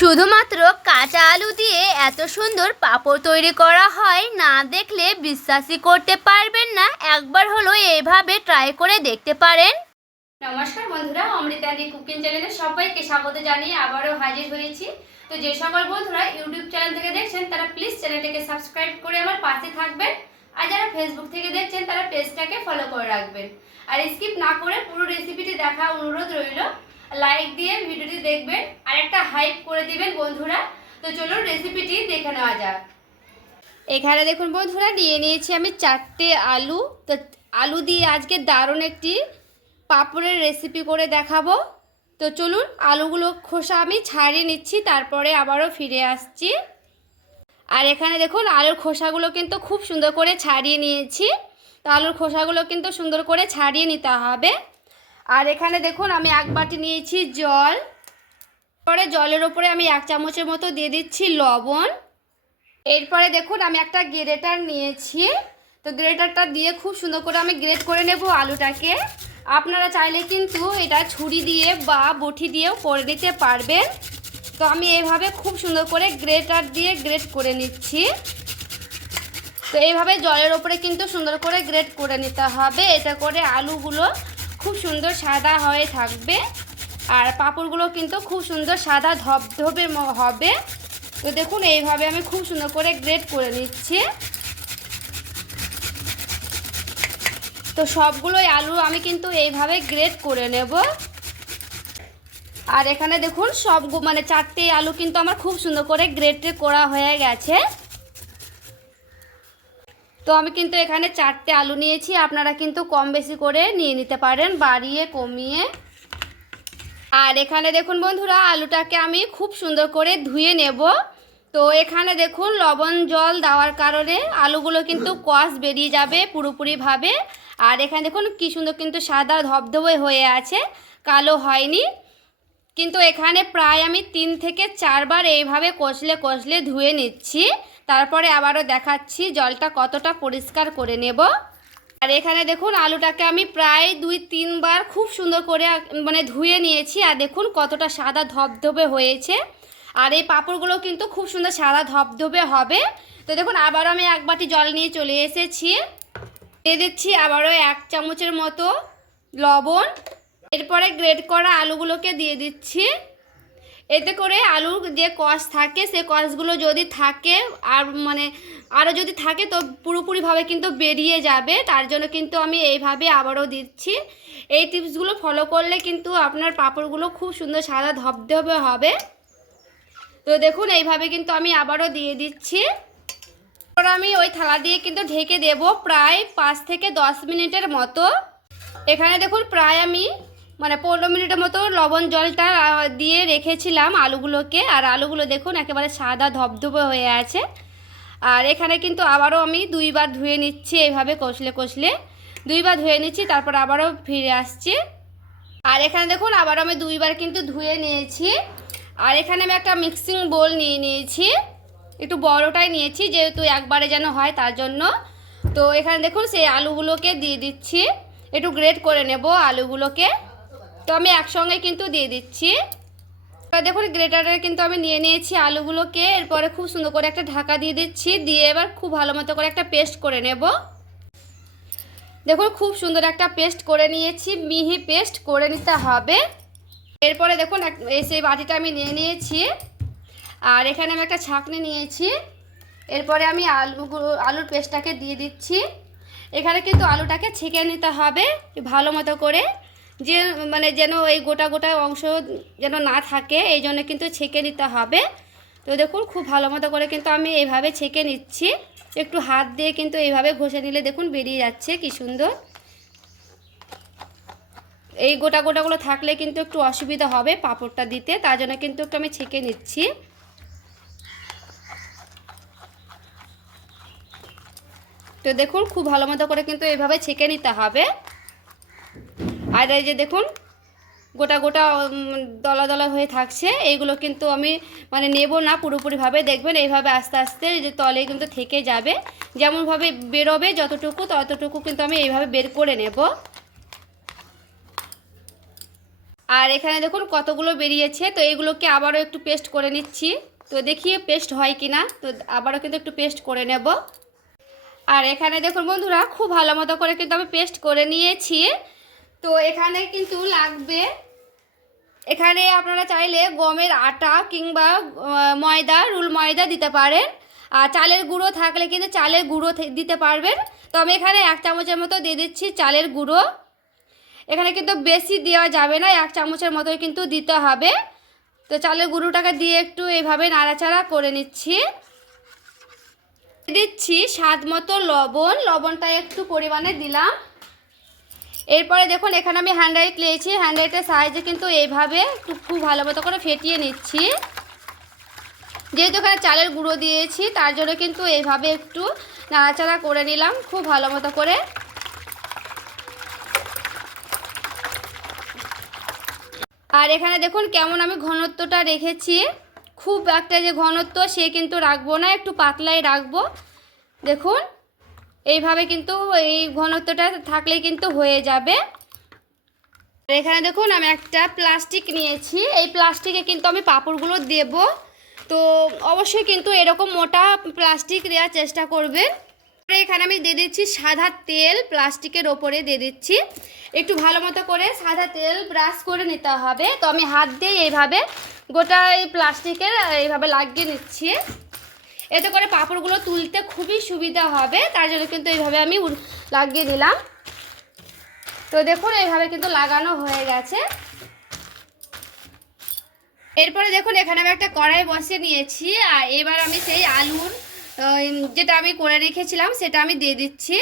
শুধুমাত্র কাঁচা আলু দিয়ে এত সুন্দর পাঁপড় তৈরি করা হয়, না দেখলে বিশ্বাসই করতে পারবেন না। একবার হলো এইভাবে ট্রাই করে দেখতে পারেন। নমস্কার বন্ধুরা, অমৃতাদি কুকিং চ্যানেলে সবাইকে স্বাগত জানিয়ে আবারও হাজির হয়েছি। তো যে সকল বন্ধুরা ইউটিউব চ্যানেল থেকে দেখছেন তারা প্লিজ চ্যানেলটাকে সাবস্ক্রাইব করে আমার পাশে থাকবেন, আর যারা ফেসবুক থেকে দেখছেন তারা পেজটাকে ফলো করে রাখবেন। আর স্কিপ না করে পুরো রেসিপিটি দেখা অনুরোধ রইল। লাইক দিয়ে ভিডিওটি দেখবেন আর একটা হাইপ করে দিবেন বন্ধুরা। তো চলুন রেসিপিটি দেখে নেওয়া যাক। এখানে দেখুন বন্ধুরা, নিয়ে নিয়েছি আমি 4টে আলু। তো আলু দিয়ে আজকে দারুণ একটি পাঁপড়ের রেসিপি করে দেখাবো। তো চলুন আলুগুলো খোসা আমি ছাড়িয়ে নিচ্ছি, তারপরে আবারও ফিরে আসছি। আর এখানে দেখুন আলুর খোসাগুলো কিন্তু খুব সুন্দর করে ছাড়িয়ে নিয়েছি। তো আলুর খোসাগুলো কিন্তু সুন্দর করে ছাড়িয়ে নিতে হবে। আর এখানে দেখুন আমি 1 বাটি নিয়েছি জল। পরে জলের ওপরে আমি 1 চামচের মতো দিয়ে দিচ্ছি লবণ। এরপরে দেখুন আমি একটা গ্রেটার নিয়েছি। তো গ্রেটারটা দিয়ে খুব সুন্দর করে আমি গ্রেট করে নেব আলুটাকে। আপনারা চাইলে কিন্তু এটা ছুরি দিয়ে বা বটি দিয়েও করে নিতে পারবেন। তো আমি এইভাবে খুব সুন্দর করে গ্রেটার দিয়ে গ্রেট করে নিচ্ছি। তো এইভাবে জলের ওপরে কিন্তু সুন্দর করে গ্রেট করে নিতে হবে, এতে করে আলুগুলো খুব সুন্দর সাদা হয়ে থাকবে আর পাঁপড়গুলো কিন্তু খুব সুন্দর সাদা ধবধবে হবে। তো দেখুন এইভাবে আমি খুব সুন্দর করে গ্রেট করে নিচ্ছি। তো সবগুলোই আলু আমি কিন্তু এইভাবে গ্রেট করে নেব। আর এখানে দেখুন মানে 4টে আলু কিন্তু আমার খুব সুন্দর করে গ্রেট করা হয়ে গেছে। তো আমি কিন্তু এখানে 4টে আলু নিয়েছি, আপনারা কিন্তু কম বেশি করে নিয়ে নিতে পারেন, বাড়িয়ে কমিয়ে। আর এখানে দেখুন বন্ধুরা আলুটাকে আমি খুব সুন্দর করে ধুয়ে নেব। তো এখানে দেখুন লবণ জল দেওয়ার কারণে আলুগুলো কিন্তু কষ বেরিয়ে যাবে পুরোপুরিভাবে। আর এখানে দেখুন কি সুন্দর কিন্তু সাদা ধবধবে হয়ে আছে, কালো হয়নি। কিন্তু এখানে প্রায় আমি 3 থেকে 4 বার এইভাবে কষলে ধুয়ে নিচ্ছি, তারপরে আবারও দেখাচ্ছি জলটা কতটা পরিষ্কার করে নেব। আর এখানে দেখুন আলুটাকে আমি প্রায় 2-3 বার খুব সুন্দর করে মানে ধুয়ে নিয়েছি। আর দেখুন কতটা সাদা ধবধবে হয়েছে। আর এই পাঁপড়গুলো কিন্তু খুব সুন্দর সাদা ধবধবে হবে। তো দেখুন আবারও আমি 1 বাটি জল নিয়ে চলে এসেছি। দিয়ে দিচ্ছি আবারও 1 চামচের মতো লবণ। এরপরে গ্রেট করা আলুগুলোকে দিয়ে দিচ্ছি। এতে করে আলুর যে কষ থাকে সে কষগুলো যদি থাকে আর মানে আরও যদি থাকে তো পুরোপুরিভাবে কিন্তু বেরিয়ে যাবে। তার জন্য কিন্তু আমি এইভাবে আবারও দিচ্ছি। এই টিপসগুলো ফলো করলে কিন্তু আপনার পাঁপড়গুলো খুব সুন্দর সাদা ধবধবে হবে। তো দেখুন এইভাবে কিন্তু আমি আবারও দিয়ে দিচ্ছি। এরপর আমি ওই থালা দিয়ে কিন্তু ঢেকে দেব প্রায় 5 থেকে 10 মিনিটের মতো। এখানে দেখুন প্রায় আমি 15 মিনিটের মতো লবণ জলটা দিয়ে রেখেছিলাম আলুগুলোকে। আর আলুগুলো দেখুন একেবারে সাদা ধবধবে হয়ে আছে। আর এখানে কিন্তু আবারও আমি 2 বার ধুয়ে নিচ্ছি, এইভাবে কষলে 2 বার ধুয়ে নিচ্ছি, তারপর আবারও ফিরে আসছি। আর এখানে দেখুন আবার আমি 2 বার কিন্তু ধুয়ে নিয়েছি। আর এখানে আমি একটা মিক্সিং বোল নিয়ে নিয়েছি, একটু বড়টাই নিয়েছি যেহেতু একবারে যেন হয় তার জন্য। তো এখানে দেখুন সেই আলুগুলোকে দিয়ে দিচ্ছি, একটু গ্রেট করে নেব আলুগুলোকে। তো আমি একসঙ্গে কিন্তু দিয়ে দিচ্ছি। দেখুন গ্রেটারে কিন্তু আমি নিয়ে নিয়েছি আলুগুলোকে। এরপরে খুব সুন্দর করে একটা ঢাকা দিয়ে দিচ্ছি, দিয়ে এবার খুব ভালো মতো করে একটা পেস্ট করে নেব। দেখুন খুব সুন্দর একটা পেস্ট করে নিয়েছি, মিহি পেস্ট করে নিতে হবে। এরপরে দেখুন সেই বাটিটা আমি নিয়ে নিয়েছি। আর এখানে আমি একটা ছাঁকনি নিয়েছি। এরপরে আমি আলুর পেস্টটাকে দিয়ে দিচ্ছি। এখানে কিন্তু আলুটাকে ছেঁকে নিতে হবে ভালো মতো করে, যে যেন এই গোটা গোটা অংশ যেন না থাকে, এই জন্য কিন্তু ছেঁকে নিতে হবে। তো দেখুন খুব ভালো মতো করে কিন্তু আমি এইভাবে ছেঁকে নিচ্ছি। একটু হাত দিয়ে কিন্তু এইভাবে ঘষে নিলে দেখুন বেরিয়ে যাচ্ছে কি সুন্দর। এই গোটা গোটাগুলো থাকলে কিন্তু একটু অসুবিধা হবে পাঁপড়টা দিতে, তার জন্য কিন্তু একটু আমি ছেঁকে নিচ্ছি। তো দেখুন খুব ভালো মতো করে কিন্তু এইভাবে ছেঁকে নিতে হবে। আর এই যে দেখুন গোটা গোটা দলা দলা হয়ে থাকছে, এইগুলো কিন্তু আমি নেব না পুরোপুরিভাবে। দেখবেন এইভাবে আস্তে আস্তে যে তলে কিন্তু থেকে যাবে, যেমনভাবে বেরোবে যতটুকু ততটুকু কিন্তু আমি এইভাবে বের করে নেব। আর এখানে দেখুন কতগুলো বেরিয়েছে। তো এগুলোকে আবারও একটু পেস্ট করে নিচ্ছি। তো দেখি পেস্ট হয় কি না। তো আবারও কিন্তু একটু পেস্ট করে নেব। আর এখানে দেখুন বন্ধুরা খুব ভালো মতো করে কিন্তু আমি পেস্ট করে নিয়েছি। তো এখানে কিন্তু লাগবে, এখানে আপনারা চাইলে গমের আটা কিংবা ময়দা, রুল ময়দা দিতে পারেন। আর চালের গুঁড়ো থাকলে কিন্তু চালের গুঁড়ো দিতে পারবেন। তো আমি এখানে 1 চামচের মতো দিয়ে দিচ্ছি চালের গুঁড়ো। এখানে কিন্তু বেশি দেওয়া যাবে না, 1 চামচের মতোই কিন্তু দিতে হবে। তো চালের গুঁড়োটাকে দিয়ে একটু এইভাবে নাড়াচাড়া করে নিচ্ছি। দিচ্ছি স্বাদ মতো লবণ, লবণটা একটু পরিমাণে দিলাম। এরপরে দেখুন এখানে আমি হ্যান্ডরাইট নিয়েছি, হ্যান্ডরাইটের সাহায্যে কিন্তু এইভাবে একটু খুব ভালো মতো করে ফেটিয়ে নিচ্ছি। যেহেতু এখানে চালের গুঁড়ো দিয়েছি তার জন্য কিন্তু এইভাবে একটু নাড়াচাড়া করে নিলাম খুব ভালো মতো করে। আর এখানে দেখুন কেমন আমি ঘনত্বটা রেখেছি, খুব একটা যে ঘনত্ব সে কিন্তু রাখবো না, একটু পাতলাই রাখবো। দেখুন এইভাবে কিন্তু এই ঘনত্বটা থাকলেই কিন্তু হয়ে যাবে। এখানে দেখুন আমি একটা প্লাস্টিক নিয়েছি, এই প্লাস্টিকে কিন্তু আমি পাঁপড়গুলো দেব। তো অবশ্যই কিন্তু এরকম মোটা প্লাস্টিক দেওয়ার চেষ্টা করবেন। এখানে আমি দিয়ে দিচ্ছি সাদা তেল, প্লাস্টিকের ওপরে দিয়ে দিচ্ছি। একটু ভালো মতো করে সাদা তেল ব্রাশ করে নিতে হবে। তো আমি হাত দিয়ে এইভাবে গোটা এই প্লাস্টিকের এইভাবে লাগিয়ে নিচ্ছি। এতে করে পাঁপড়গুলো তুলতে খুবই সুবিধা হবে, তার জন্য কিন্তু এইভাবে আমি লাগিয়ে দিলাম। তো দেখুন এইভাবে কিন্তু লাগানো হয়ে গেছে। এরপরে দেখুন এখানে আমি একটা কড়াই বসিয়ে নিয়েছি। আর এবার আমি সেই আলুর যেটা আমি করে রেখেছিলাম সেটা আমি দিয়ে দিচ্ছি।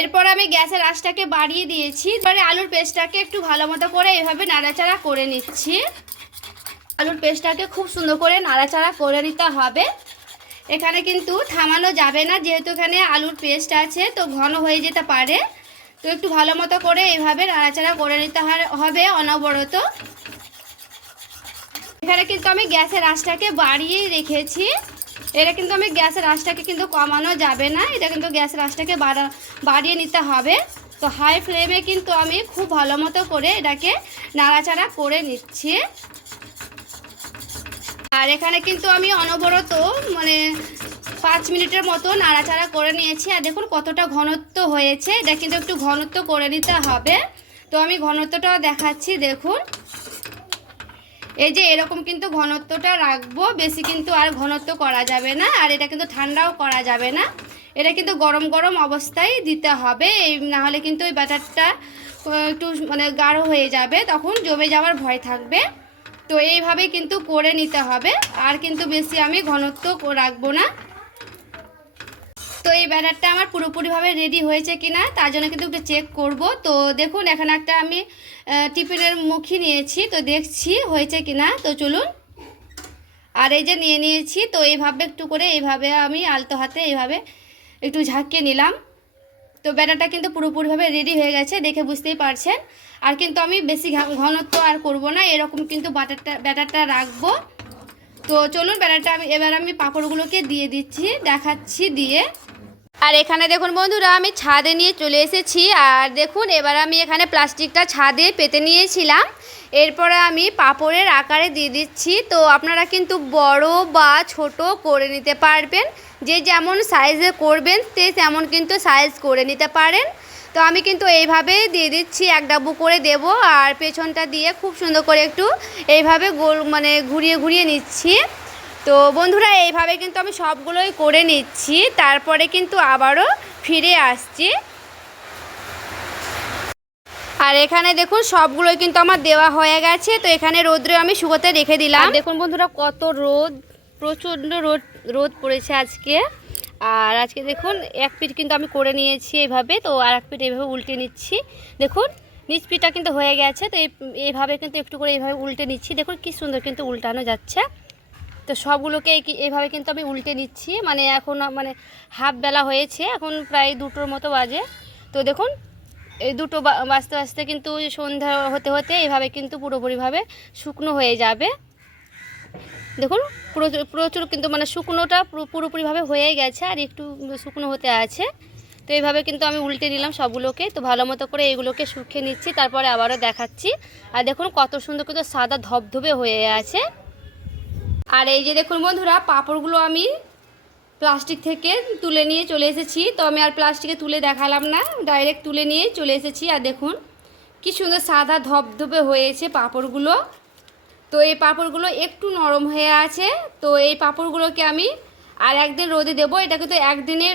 এরপর আমি গ্যাসের আঁচটাকে বাড়িয়ে দিয়েছি। এবারে আলুর পেস্টটাকে একটু ভালো মতো করে এভাবে নাড়াচাড়া করে নিচ্ছি। আলুর পেস্টটাকে খুব সুন্দর করে নাড়াচাড়া করে নিতে হবে। এখানে কিন্তু থামানো যাবে না, যেহেতু এখানে আলুর পেস্ট আছে তো ঘন হয়ে যেতে পারে। তো একটু ভালো মতো করে এইভাবে নাড়াচাড়া করে নিতে হবে অনবরত। এখানে কিন্তু আমি গ্যাসের আঁচটাকে বাড়িয়ে রেখেছি। এটা কিন্তু আমি গ্যাসের আঁচটাকে কিন্তু কমানো যাবে না, এটা কিন্তু গ্যাসের আঁচটাকে বাড়িয়ে নিতে হবে। তো হাই ফ্লেমে কিন্তু আমি খুব ভালো মতো করে এটাকে নাড়াচাড়া করে নিচ্ছি। আর এখানে কিন্তু আমি অনবরত 5 মিনিটের মতো নাড়াচাড়া করে নিয়েছি। আর দেখুন কতটা ঘনত্ব হয়েছে, এটা কিন্তু একটু ঘনত্ব করে নিতে হবে। তো আমি ঘনত্বটাও দেখাচ্ছি, দেখুন এই যে এরকম কিন্তু ঘনত্বটা রাখবো, বেশি কিন্তু আর ঘনত্ব করা যাবে না। আর এটা কিন্তু ঠান্ডাও করা যাবে না, এটা কিন্তু গরম গরম অবস্থায় দিতে হবে। এই না হলে কিন্তু ওই ব্যাটারটা একটু গাঢ় হয়ে যাবে, তখন জমে যাওয়ার ভয় থাকবে। তো এইভাবে কিন্তু করে নিতে হবে, আর কিন্তু বেশি আমি ঘনত্ব রাখবো না। তো এই ব্যাটারটা আমার পুরোপুরিভাবে রেডি হয়েছে কিনা তার জন্য কিন্তু একটু চেক করব। তো দেখুন এখানে একটা আমি টিফিনের মুখি নিয়েছি, তো দেখছি হয়েছে কিনা। তো চলুন, আর এই যে নিয়ে নিয়েছি। তো এইভাবে একটু করে এইভাবে আমি আলতো হাতে এইভাবে একটু ঝাঁকিয়ে নিলাম। তো ব্যাটারটা কিন্তু পুরোপুরিভাবে রেডি হয়ে গেছে, দেখে বুঝতেই পারছেন। আর কিন্তু আমি বেশি ঘনত্ব আর করব না, এরকম কিন্তু ব্যাটারটা রাখবো। তো চলুন ব্যাটারটা এবার আমি পাঁপড়গুলোকে দিয়ে দিচ্ছি, দেখাচ্ছি দিয়ে। আর এখানে দেখুন বন্ধুরা আমি ছাদে নিয়ে চলে এসেছি। আর দেখুন এবার আমি এখানে প্লাস্টিকটা ছাদে পেতে নিয়েছিলাম, এরপরে আমি পাঁপড়ের আকারে দিয়ে দিচ্ছি। তো আপনারা কিন্তু বড় বা ছোট করে নিতে পারবেন, যে যেমন সাইজে করবেন সে তেমন কিন্তু সাইজ করে নিতে পারেন। তো আমি কিন্তু এইভাবে দিয়ে দিচ্ছি, এক ডাব্বু করে দেব। আর পেছনটা দিয়ে খুব সুন্দর করে একটু এইভাবে গোল ঘুরিয়ে ঘুরিয়ে নিচ্ছি। তো বন্ধুরা এইভাবে কিন্তু আমি সবগুলোই করে নিচ্ছি, তারপরে কিন্তু আবারও ফিরে আসছি। আর এখানে দেখুন সবগুলোই কিন্তু আমার দেওয়া হয়ে গেছে। তো এখানে রোদ্রে আমি শুকোতে রেখে দিলাম। দেখুন বন্ধুরা কত রোদ, প্রচণ্ড রোদ পড়েছে আজকে। আর আজকে দেখুন এক পিঠ কিন্তু আমি করে নিয়েছি এইভাবে, তো আর এক পিঠ এইভাবে উল্টে নিচ্ছি। দেখুন নিচ পিঠটা কিন্তু হয়ে গেছে, তো এইভাবে কিন্তু একটু করে এইভাবে উল্টে নিচ্ছি। দেখুন কি সুন্দর কিন্তু উল্টানো যাচ্ছে। তো সবগুলোকে এইভাবে কিন্তু আমি উল্টে নিচ্ছি। এখন হাফ বেলা হয়েছে, এখন প্রায় 2টোর মতো বাজে। তো দেখুন এই 2টো বাজতে বাজতে কিন্তু সন্ধ্যা হতে হতে এইভাবে কিন্তু পুরোপুরিভাবে শুকনো হয়ে যাবে। দেখুন প্রচুর কিন্তু শুকনোটা পুরোপুরিভাবে হয়ে গেছে, আর একটু শুকনো হতে আছে। তো এইভাবে কিন্তু আমি উল্টে নিলাম সবগুলোকে। তো ভালো মতো করে এইগুলোকে শুকিয়ে নিচ্ছি, তারপরে আবারও দেখাচ্ছি। আর দেখুন কত সুন্দর কিন্তু সাদা ধবধবে হয়ে আছে। আর এই যে দেখুন বন্ধুরা, পাঁপড়গুলো আমি প্লাস্টিক থেকে তুলে নিয়ে চলে এসেছি। তো আমি আর প্লাস্টিকে তুলে দেখালাম না, ডাইরেক্ট তুলে নিয়ে চলে এসেছি। আর দেখুন কি সুন্দর সাদা ধবধবে হয়েছে পাঁপড়গুলো। তো এই পাঁপড়গুলো একটু নরম হয়ে আছে। তো এই পাঁপড়গুলোকে আমি আর একদিন রোদে দেবো। এটা কিন্তু একদিনে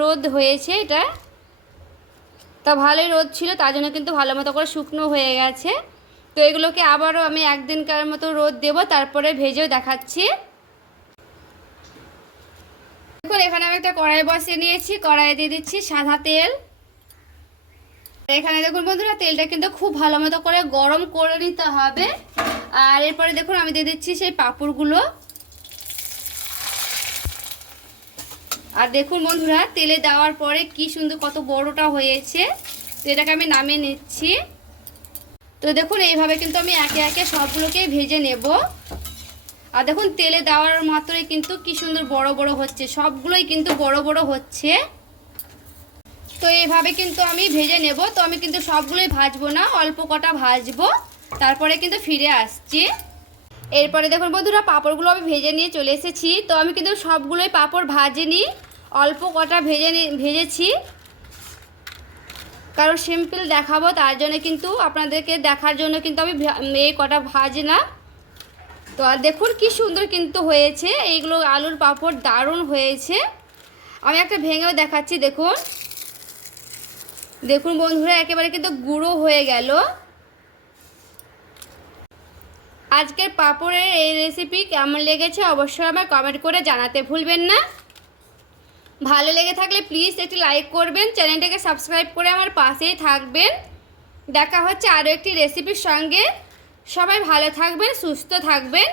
রোদ হয়েছে এটা। তা ভালোই রোদ ছিল, তার জন্য কিন্তু ভালো মতো করে শুকনো হয়ে গেছে। তো এগুলোকে আবারও আমি একদিনকার মতো রোদ দেবো, তারপরে ভেজেও দেখাচ্ছি। দেখুন এখানে আমি একটা কড়াই বসিয়ে নিয়েছি, কড়াইয়ে দিয়ে দিচ্ছি সাদা তেল। এখানে দেখুন বন্ধুরা, তেলটা কিন্তু খুব ভালো মতো করে গরম করে নিতে হবে। আর এরপরে দেখুন আমি দিয়ে দিচ্ছি সেই পাঁপড়গুলো। আর দেখুন বন্ধুরা, তেলে দেওয়ার পরে কি সুন্দর কত বড়টা হয়েছে। তো এটাকে আমি নামিয়ে নিচ্ছি। তো দেখুন এইভাবে কিন্তু আমি একে একে সবগুলোকেই ভেজে নেব। আর দেখুন তেলে দেওয়ার মাত্রই কিন্তু কি সুন্দর বড় বড় হচ্ছে, সবগুলোই কিন্তু বড় বড় হচ্ছে। তো এইভাবে কিন্তু আমি ভেজে নেব। তো আমি কিন্তু সবগুলোই ভাজবো না, অল্প কটা ভাজবো, তারপরে কিন্তু ফিরে আসছি। এরপরে দেখুন বন্ধুরা, পাঁপড়গুলো আমি ভেজে নিয়ে চলে এসেছি। তো আমি কিন্তু সবগুলোই পাঁপড় ভাজিনি, অল্প কটা ভেজেছি, কারণ সিম্পল দেখাবো তার জন্য, কিন্তু আপনাদেরকে দেখার জন্য কিন্তু আমি এই কটা ভাজি না। তো আর দেখুন কি সুন্দর কিন্তু হয়েছে এইগুলো, আলুর পাঁপড় দারুণ হয়েছে। আমি একটা ভেঙেও দেখাচ্ছি। দেখুন দেখুন বন্ধুরা, একেবারে কিন্তু গুঁড়ো হয়ে গেল। আজকের পাঁপড়ের এই রেসিপি কেমন লেগেছে অবশ্যই আমায় কমেন্ট করে জানাতে ভুলবেন না। ভালো লেগে থাকলে প্লিজ একটি লাইক করবেন, চ্যানেলটাকে সাবস্ক্রাইব করে আমার পাশেই থাকবেন। দেখা হচ্ছে আরও একটি রেসিপির সঙ্গে। সবাই ভালো থাকবেন, সুস্থ থাকবেন।